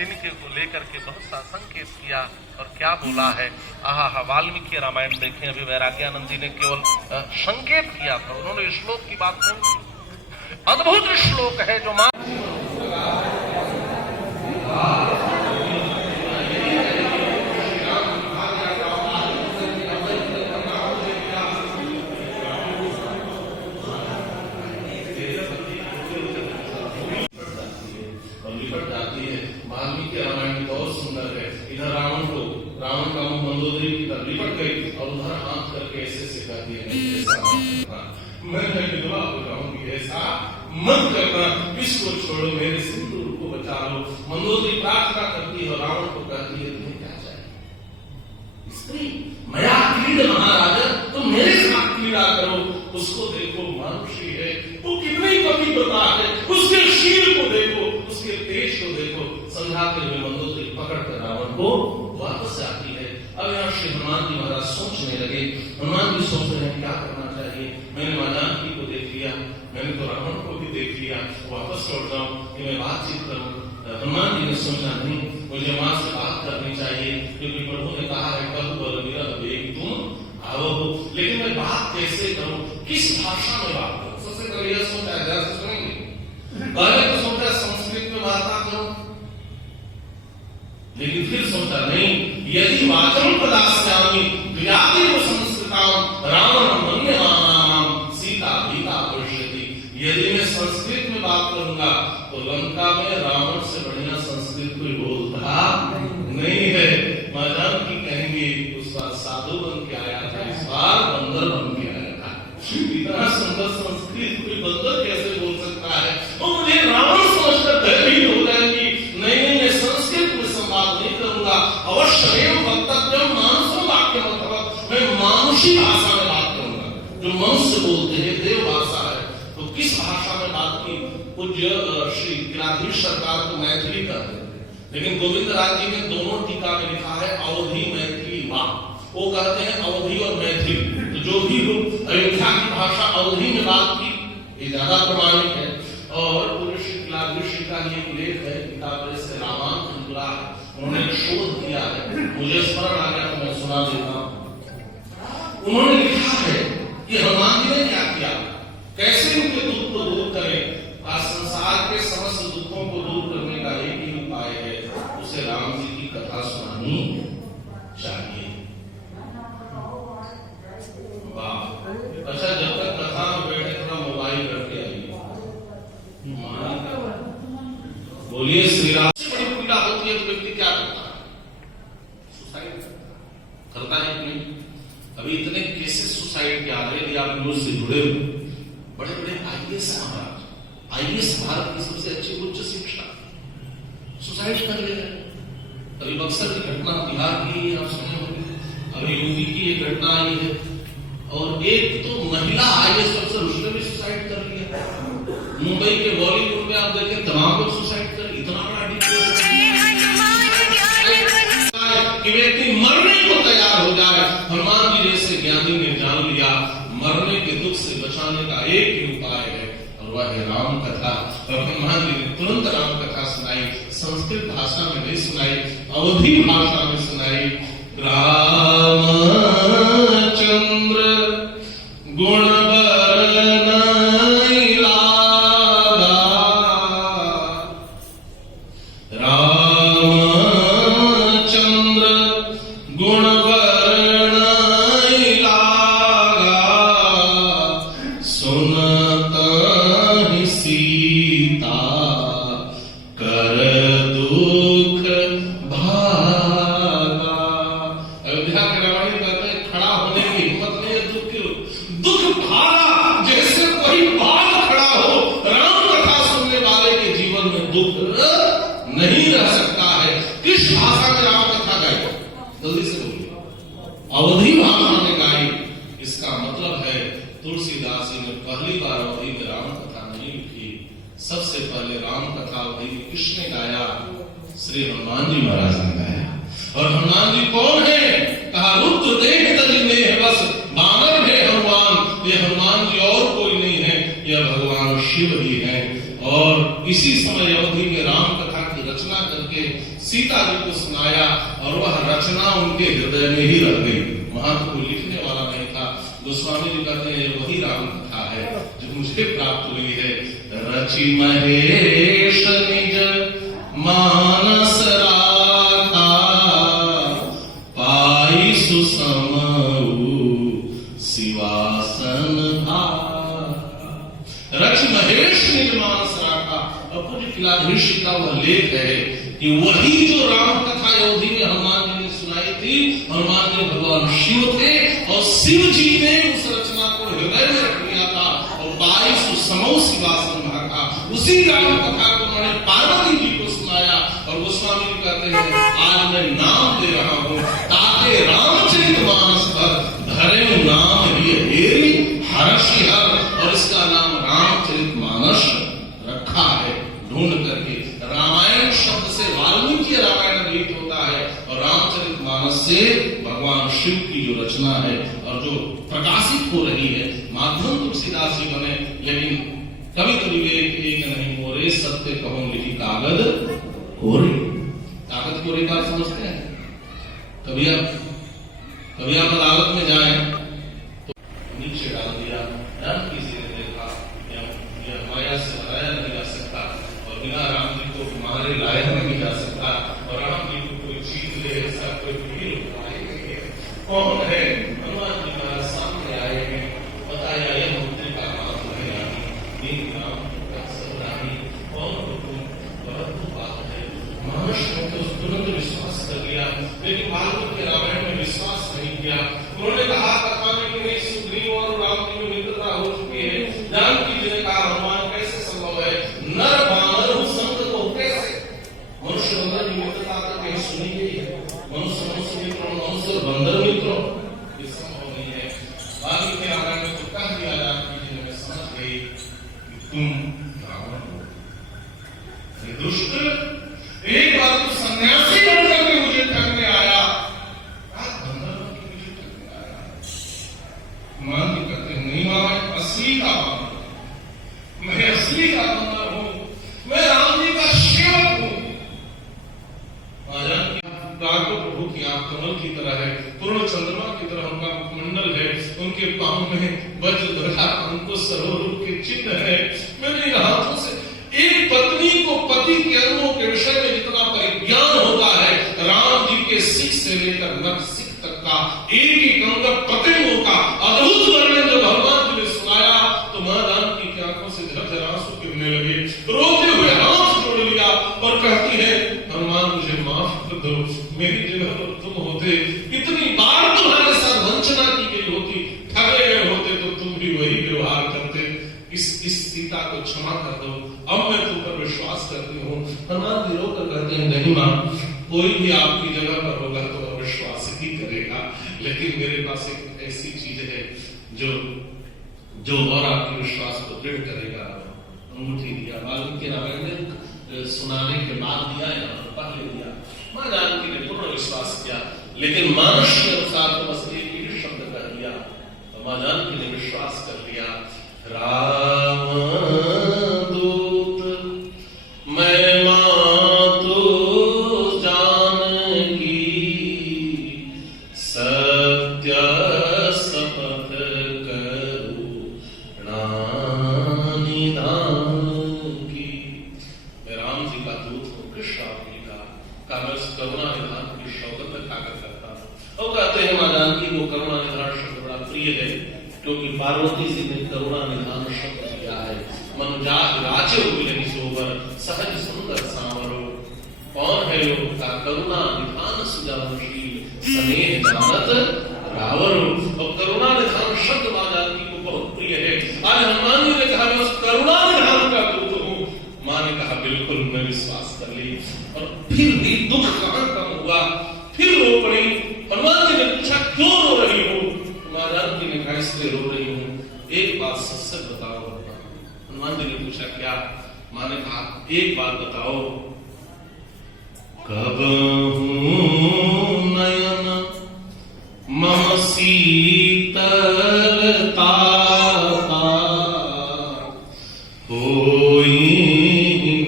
तिनके को लेकर के बहुत सा संकेत किया और क्या बोला है। आहा, वाल्मीकि रामायण देखें, अभी वैराग्यानंद जी ने केवल संकेत किया था, उन्होंने श्लोक की बात नहीं की। अद्भुत श्लोक है जो वाल्मीकि रामायण में बहुत सुंदर है। इधर रावण का मुंह मंदोदरी की तरफ लिपट गई और उधर हाथ करके ऐसे सिखाती है, मैं विधवा हो जाऊंगी, ऐसा मत करना, इसको छोड़ो, मेरे सिंदूर को बचा लो। मंदोदरी प्रार्थना करती है और रावण को कहती है तुम्हें क्या चाहिए? स्त्री मया क्रीड महाराज, तुम मेरे साथ क्रीड़ा करो। उसको देखो, मनुष्य है, वो कितनी पतिव्रता है, उसके शील को देखो, उसके तेज को देखो। समझाते हुए मंदोदरी पकड़ कर रावण को वापस जाती है। अब यहाँ श्री हनुमान जी महाराज सोचने लगे। हनुमान जी सोच रहे हैं क्या करना चाहिए। मैंने माँ जानकी को देख लिया, मैंने तो रावण को भी देख लिया, वापस लौट जाऊं कि मैं बातचीत करूं। हनुमान जी ने सोचा नहीं, मुझे माँ से बात करनी चाहिए, क्योंकि प्रभु ने कहा है कल बलवीरा वेग तुम आओ। लेकिन मैं बात कैसे करूं, किस भाषा में बात करूं? सबसे पहले यह सोचा है, जरा सुनेंगे। पहले तो सोचा संस्कृत में वार्ता करूं, लेकिन फिर सोचा नहीं, यदि वाचम प्रदास्यामि विरातिव संस्कृताम रावण मन्यमानाम सीता भीता पश्यति। यदि मैं संस्कृत में बात करूंगा तो लंका में रावण से बढ़िया संस्कृत कोई बोलता नहीं है। माँ जानकी कहेंगे उस बार साधु बन के आया था, इस बार बंदर बन के आया था। इतना सुंदर संस्कृत कोई बंदर कैसे बोल सकता है? और मुझे रावण समझकर भयभीत हो जाएंगी। नहीं, मैं संस्कृत में संवाद नहीं करूंगा, अवश्य वक्तव्यम मानसो वाक्य, मतलब मैं मानुषी भाषा में बात करूंगा, जो मनुष्य बोलते हैं, देव भाषा है। तो किस भाषा में बात की? पूज्य श्री गिराधीश सरकार को मैथिली कहते हैं, लेकिन गोविंद राज जी ने दोनों टीका में लिखा है अवधि मैथिली वाह। वो कहते हैं अवधि और मैथिली, तो जो भी हो अयोध्या की भाषा अवधि में बात की, ये ज्यादा प्रमाणिक है। और पूज्य श्री गिराधीश का ये लेख है किताब से रामायण से जुड़ा है, उन्होंने शोध किया है, मुझे स्मरण आ गया तो मैं सुना देता हूं। उन्होंने लिखा है कि हनुमान जी ने क्या किया, कैसे उनके दुख को दूर करें। आज संसार के समस्त दुखों को दूर करने का एक ही उपाय है, उसे राम जी की कथा सुनानी चाहिए। वाह, अच्छा, जब तक कथा में बैठे थोड़ा मोबाइल करके आइए। बोलिए श्री राम। बड़ी पीड़ा होती है तो व्यक्ति क्या करता है? सुसाइड करता है कि नहीं? अभी इतने केसेस सुसाइड के आ रहे, यदि आप न्यूज से जुड़े हो, बड़े बड़े आईएएस महाराज, आईएएस भारत की सबसे अच्छी उच्च शिक्षा, सुसाइड कर ले रहे। अभी बक्सर की घटना बिहार की आप सुने होंगे, अभी यूपी की एक घटना आई है, और एक तो महिला आईएएस अफसर, उसने भी सुसाइड कर लिया। मुंबई के बॉलीवुड में आप देखें तमाम लोग सुसाइड कर, इतना बड़ा डिप्रेशन कि व्यक्ति मरने को तैयार हो जाए। हनुमान जी जैसे ज्ञानी ने जान लिया मरने के दुख से बचाने का एक ही उपाय है, और वह है राम कथा। और हनुमान जी ने तुरंत राम कथा सुनाई, संस्कृत भाषा में नहीं सुनाई, अवधि भाषा में सुनाई। रामचंद्र गुण नहीं रह सकता है। किस भाषा में राम कथा गाई? जल्दी से बोलिए। अवधि भाषा में गाई। इसका मतलब है तुलसीदास जी ने पहली बार अवधि में राम कथा नहीं लिखी, सबसे पहले राम कथा अवधि में किसने गाया? श्री हनुमान जी महाराज ने गाया। और हनुमान जी कौन है? कहा रुद्र देख तजिने बस बानर है हनुमान। ये हनुमान जी और कोई नहीं है, यह भगवान शिव ही है। और इसी समय अवधि में राम कथा की रचना करके सीता जी को सुनाया और वह रचना उनके हृदय में ही रह गई। वहां तो कोई लिखने वाला नहीं था। गोस्वामी जी कहते हैं वही राम कथा है जो मुझे प्राप्त हुई है। रचि महेश निज मानस राखा, पाई सुसमऊ शिवासन भारा। रचि महेश निज मानस राखा। पूज्य किलाधीश का वह लेख है कि वही जो राम कथा अयोध्या में हनुमान जी ने सुनाई थी, हनुमान जी भगवान शिव थे और शिव जी ने उस रचना को हृदय में रख लिया था और 22 समौ शिवासन भागा। उसी राम कथा को उन्होंने पार्वती जी को सुनाया और गोस्वामी जी कहते हैं आज मैं नाम दे रहा हूं ताके रामचरित मानस पर धरे नाम ही हेरी हर्षि हर, और इसका नाम रामचरित मानस रखा है ढूंढ करके। रामायण शब्द से वाल्मीकि रामायण गीत होता है और रामचरित मानस से भगवान शिव की जो रचना है और जो प्रकाशित हो रही है। माध्यम तुलसीदास जी बने, लेकिन कभी कभी एक नहीं मोरे सत्य कहूं लिखी कागज कोरे। कागज कोरे का समझते हैं? कभी आप अदालत में जाए तो नीचे डाल दिया, किसी ने देखा या माया से बनाया नहीं जा सकता और बिना राम जी को हमारे लायक नहीं जा सकता और राम जी को कोई चीज ले ऐसा कोई भीड़ उठाएंगे। कौन है? हनुमान जी महाराज सामने आए हैं, बताया यह मंत्री का नाम है नाम कौन हो तुम? बहुत बात है। मनुष्य ने तो तुरंत विश्वास कर लिया, लेकिन वाल्मीकि रामायण में विश्वास नहीं किया। उन्होंने कहा कथा में कि नहीं सुग्रीव और राम जी में मित्रता हो चुकी है। जानकी जी ने कहा हनुमान कैसे संभव है? नर बानर संग को कैसे? मनुष्य बंदर की मित्रता तो कहीं सुनी गई है? मनुष्य मित्रों, मनुष्य बंदर मित्रों, ये संभव नहीं है। वाल्मीकि रामायण में तो कह दिया जानकी जी ने, मैं समझ गई कि तुम रावण हो। दुष्ट एक बार तो सन्यासी बनकर के मुझे ठगने आया, आज बंदर बनकर मुझे ठगने आया। मान जी कहते हैं नहीं मामा, असली का बंदर, मैं असली का बंदर हूं, मैं राम जी का सेवक हूं। प्रभु की आंख कमल की तरह है, पूर्ण चंद्रमा की तरह उनका मुखमंडल है, उनके पांव में वज्र ध्वजा अंकुश सरोरूप के चिन्ह है। मेरे हाथों से एक पत्नी को पति के अंगों के विषय में जितना परिज्ञान होता है, राम जी के सिख से लेकर नख सिख तक का एक एक अंग प्रतिंगों का अद्भुत वर्णन जब भगवान जी ने सुनाया तो मां जानकी की आंखों से झरझर आंसू गिरने लगे। रोते हुए हाथ जोड़ लिया और कहती है हनुमान मुझे माफ कर दो, मेरी जगह पर तुम होते, इतनी बार तुम्हारे साथ वंचना की गई होती, ठगे गए होते तो तुम भी वही व्यवहार करते। इस सीता को क्षमा कर दो, अब मैं तुम पर विश्वास करती हूँ। हनुमान जी रोकर कहते हैं नहीं मां, कोई भी आपकी जगह पर होगा तो अविश्वास ही करेगा, लेकिन मेरे पास एक ऐसी चीज है जो और आपके विश्वास को दृढ़ करेगा। अंगूठी दिया, वाल्मीकि रामायण में सुनाने के बाद दिया या पहले दिया। मां जानकी ने पूर्ण विश्वास किया, लेकिन मानस के अनुसार तो बस एक ही शब्द कह दिया तो मां जानकी ने विश्वास कर लिया। राम दूत मैं मातु जानकी, सत्य शपथ करुणा निधान की। मैं राम जी का दूत हूं, कृष्ण जी का मैं करुणा निधान की शौकत में खाकर करता हूं। और कहते हैं मां जानकी को करुणा निधान शब्द बड़ा प्रिय है, क्योंकि पार्वती जी ने करुणा निधान शब्द दिया है। मन राजे मिलनी सोबर सहज सुंदर सांवरो, कौन है योग का करुणा निधान सुजानशील स्नेह जानत रावरो। और करुणा निधान शब्द मां जानकी को बहुत प्रिय है। आज हनुमान जी ने कहा मैं उस करुणा निधान का दूत हूं। मां ने कहा बिल्कुल, मैं विश्वास कर ली। और फिर भी दुख कहां कम हुआ, फिर रो पड़ी। हनुमान जी ने पूछा क्यों रो रही हो? मां जानकी ने कहा इसलिए रो रही हूं, एक बात सच सच बताओ। हनुमान जी ने पूछा क्या? मां ने कहा एक बात बताओ, कब नयन मम शीतलता होई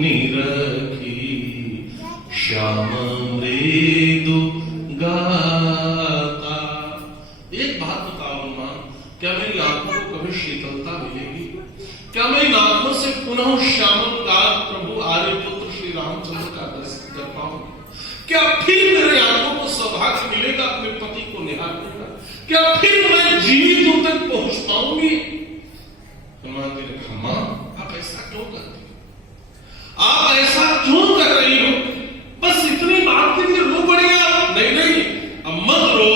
निरखी से पुनः श्यामल काल प्रभु आर्यपुत्र श्री रामचंद्र का दर्शन कर पाऊंगा? क्या फिर मेरे आंखों को सौभाग्य मिलेगा अपने पति को निहारने का? क्या फिर मैं जीवित तक पहुंच पाऊंगी? हनुमान जी ने कहा, मां आप ऐसा क्यों करती हो? आप ऐसा क्यों कर रही हो? बस इतनी बात के लिए रो पड़ेगा? नहीं, अब मत रो।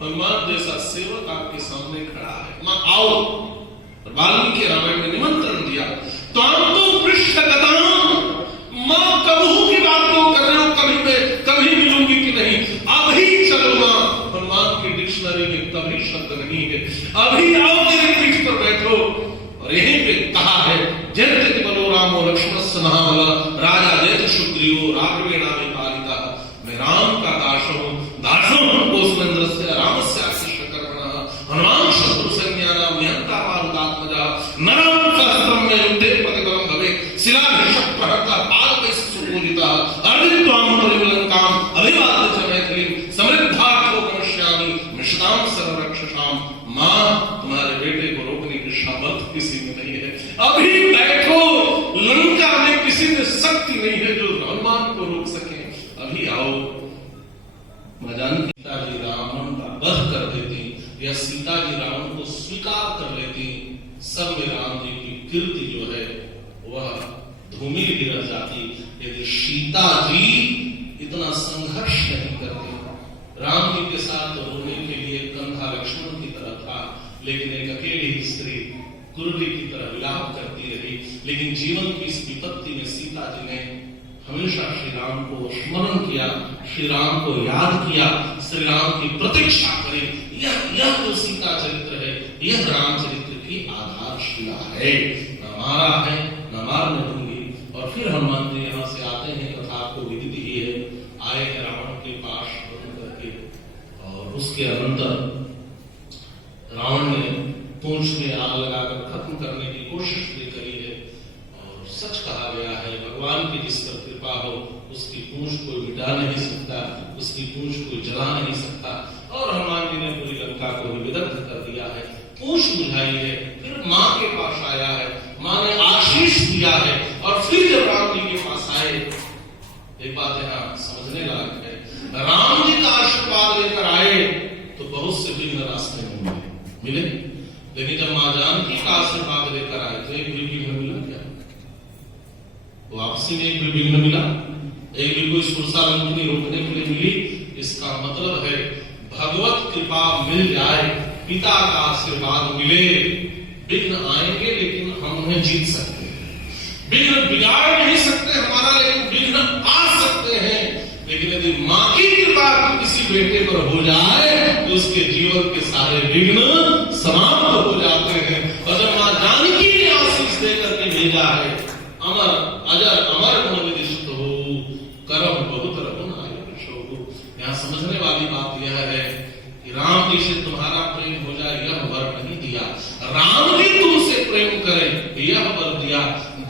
हनुमान जैसा सेवक आपके सामने खड़ा है, मां आओ। वाल्मीकि रामायण में निमंत्रण दिया, तो आप तो पृष्ठगताम, मां कबहू की बात तो कर रहे हो, कभी मिलूंगी कि नहीं? अभी चलो मां। हनुमान की डिक्शनरी में कभी शब्द नहीं है, अभी आओ मेरे पीठ पर बैठो। और यहीं पे कहा है, जयति बलो रामो लक्ष्मणस्य महाबल राजा जयति सुग्रीवो राघवेणापि पालिता। मैं राम का दास हूं, कौशलेन्द्रस्य रामस्य आशिष्ट कर्मणः हनुमान शत्रु संज्ञानां निहंता मारुतात्मजा नरं सहस्रं मे युद्धे प्रतिबलं भवेत् शिलाभिषक् प्रहर्ता पादपैः सुपूजितः अर्दित्वां परिमलङ्काम् अभिवाद्य च मैथिलीं समृद्धार्थो गमिष्यामि मिषतां सर्वरक्षसां। मां तुम्हारे बेटे को रोकने की सामर्थ्य किसी में नहीं है, अभी बैठो। लंका में किसी में शक्ति नहीं है जो हनुमान को रोक सके, अभी आओ। मां जानकी सीता जी रावण का वध कर देती या सीता जी रावण को स्वीकार कर लेती, सब में राम जी की कीर्ति जो है वह धूमिल भी रह जाती। यदि सीता जी इतना संघर्ष नहीं करती, राम जी के साथ तो रोने के लिए कंधा लक्ष्मण की तरह था, लेकिन एक अकेली स्त्री कुरुली की तरह विलाप करती रही। लेकिन जीवन की इस विपत्ति में सीता जी ने हमेशा श्री राम को स्मरण किया, श्री राम को याद किया, श्री राम की प्रतीक्षा करी। यह जो सीता चरित्र है, यह राम चरित्र की आधारशिला है। न मारा है, न मारने दूंगी। और फिर हनुमान जी यहाँ से आते हैं, कथा आपको विदित ही है। आए हैं रावण के पास करके, और उसके अनंतर रावण ने पूंछ में आग लगाकर खत्म करने की कोशिश भी करी है। और सच कहा गया है, भगवान की जिस पर कृपा हो उसकी पूंछ कोई मिटा नहीं सकता, उसकी पूंछ कोई जला नहीं सकता। और हनुमान जी ने पूरी लंका को विदग्ध कर दिया है, पूंछ बुझाई है। फिर मां के पास आया है, मां ने आशीष दिया है। और फिर जब राम जी के पास आए, एक बात यहाँ समझने लायक है, राम जी का आशीर्वाद लेकर आए तो बहुत से विघ्न रास्ते में मिले, लेकिन जब मां जानकी का आशीर्वाद लेकर आए तो एक भी विघ्न मिला क्या? वापसी में एक भी विघ्न मिला? एक भी कोई सुरसा लंघनी रोकने के लिए मिली? इसका मतलब है भगवत कृपा मिल जाए, पिता का आशीर्वाद मिले, विघ्न आएंगे लेकिन हम उन्हें जीत सकते हैं। विघ्न बिगाड़ नहीं सकते हमारा, लेकिन विघ्न आ सकते हैं। लेकिन यदि मां की कृपा किसी बेटे पर हो जाए तो उसके जीवन के सारे विघ्न समाप्त हो जाते हैं। और जब मां जानकी ने आशीष देकर के भेजा है, अमर अजर अमर गुण विदिष्ट हो करम बहुत रघुनायक शोभु। यहाँ समझने वाली बात यह है कि राम जी से तुम्हारा प्रेम हो जाए यह वर नहीं दिया, राम जी तुमसे प्रेम करें यह वर दिया।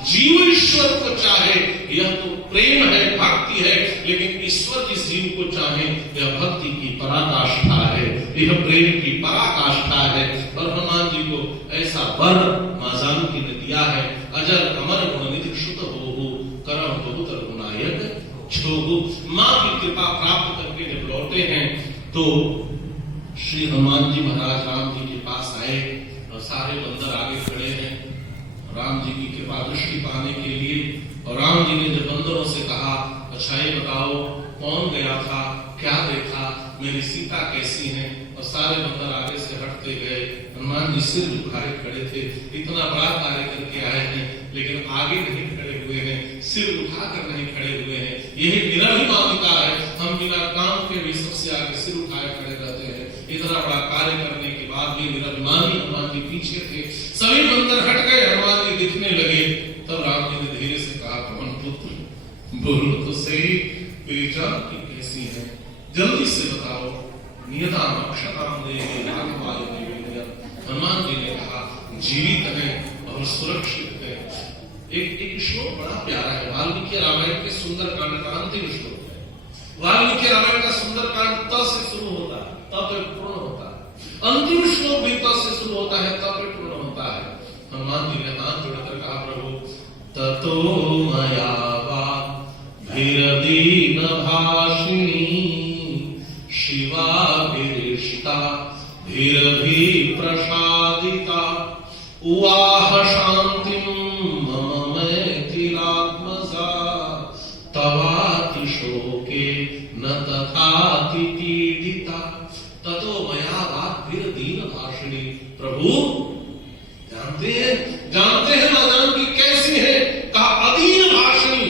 जीव ईश्वर को चाहे यह तो प्रेम है, भक्ति है, लेकिन ईश्वर जिस जीव को चाहे यह भक्ति की पराकाष्ठा है, यह प्रेम की पराकाष्ठा है। और हनुमान जी को ऐसा वर मां जानकी ने दिया है, अजर अमर गुणनिधि सुत होहु करम बहुत रघुनायक छोहु। मां की कृपा प्राप्त करके जब लौटे हैं तो श्री हनुमान जी महाराज राम जी के पास आए और सारे बंदर आगे खड़े हैं राम जी की कृपा दृष्टि पाने के लिए। और राम जी ने जब बंदरों से कहा, अच्छा ये बताओ कौन गया था, क्या देखा, मेरी सीता कैसी है? और सारे बंदर आगे से हटते गए। हनुमान जी सिर झुकाए खड़े थे, इतना बड़ा कार्य करके आए हैं लेकिन आगे नहीं खड़े हुए हैं, सिर उठाकर नहीं खड़े हुए हैं। यही निरभिमानिता है, हम बिना काम के भी सबसे आगे सिर उठाए खड़े रहते हैं। इतना बड़ा कार्य करने के बाद भी निरभिमानी हनुमान जी पीछे थे। सभी बंदर हट गए, हनुमान जी दिखने लगे। तब राम जी ने धीरे से कहा, पवन पुत्र बोलो तो सही, मेरी जान की कैसी है, जल्दी से बताओ। नियता अक्षताम देंगे नागवाय देंगे। हनुमान जी ने कहा, जीवित है और सुरक्षित है। एक श्लोक बड़ा प्यारा है, वाल्मीकि रामायण के सुंदरकांड का अंतिम श्लोक है। वाल्मीकि रामायण का सुंदरकांड त से शुरू होता है, तब तक पूर्ण होता है। अंतिम श्लोक भी त से शुरू होता है, तब तक पूर्ण होता है। हनुमान जी ने हाथ जोड़कर कहा, प्रभु ततो मया वाग्भिरदीन भाषिणी शिवाभिरिष्टा धीरभि प्रसादिता उवाह शांतिं मम मैथिलात्मजा तवाति शोके न तथाति पीडिता। ततो मया वाग्भिरदीन भाषिणी। प्रभु जानते हैं मां जानकी कैसी है? कहा अदीन भाषिणी,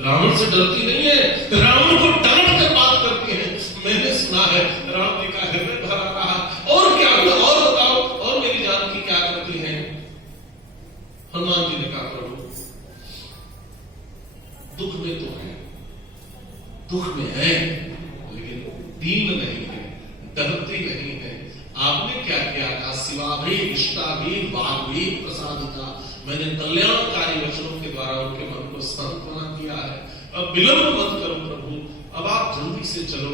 रावण से डरती नहीं है, रावण को डांट कर बात करती है। मैंने सुना है राम जी का हृदय भरा रहा। और क्या हुआ? और बताओ, और मेरी जानकी क्या करती है? हनुमान जी ने कहा प्रभु दुख में तो है, दुख में है, लेकिन दीन नहीं है, डरती नहीं है। आपने क्या किया था? शिवाभी इष्टाभी वाग्भी प्रसादिता। मैंने कल्याणकारी वचनों के द्वारा उनके मन को सांत्वना किया है। अब विलंब मत करो प्रभु, अब आप जल्दी से चलो।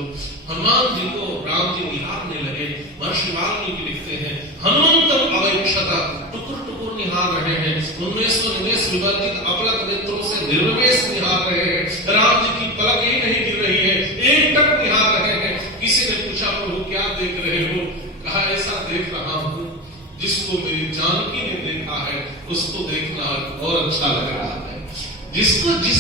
हनुमान जी को राम जी निहारने लगे। महर्षि वाल्मीकि लिखते हैं हनुमंतम अवैक्षता, टुकुर टुकुर निहार रहे हैं। उन्मेष निमेष विवर्जित अपलक नेत्रों से निर्विवेश निहार रहे हैं। राम जी की पलक ही नहीं गिर रही है, एक टक निहार रहे हैं। किसी ने पूछा प्रभु क्या देख रहे हो? कहा ऐसा देख रहा हूं जिसको मेरी जानकी ने देखा है, उसको देखना और अच्छा लग रहा है। जिसको जिस